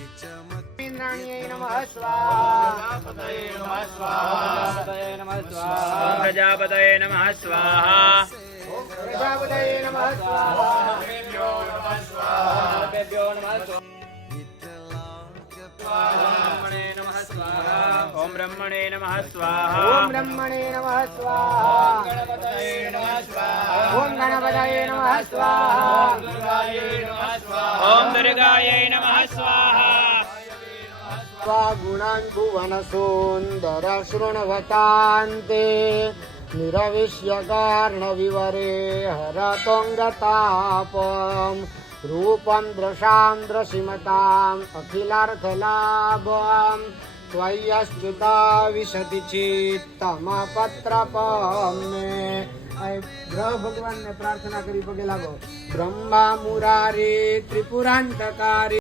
इंद्राण्यै नमः स्वाहा प्रजापतये नमः स्वाहा प्रजापतये नमः स्वाहा प्रजापतये नमः स्वाहा सर्वेभ्यो नमः स्वाहा ओम ब्रह्मणे नमः स्वाहा ओम ब्रह्मणे नमः स्वाहा गणपतये नमः स्वाहा ओम गणपतये नमः स्वाहा ओम दुर्गायै नमः स्वाहा गुणान् भुवन सुन्दर शृण्वतान्ते निरविश्य कर्णविवरे हरतोङ्गतापम् रूपं दृशां दृशिमताम् अखिलार्थलाभम् त्वय्यच्युता विशति चित्तमपत्रपमे ग्रह भगवान ने प्रार्थना करी पगे लागो ब्रह्मा मुरारी त्रिपुरांतकारी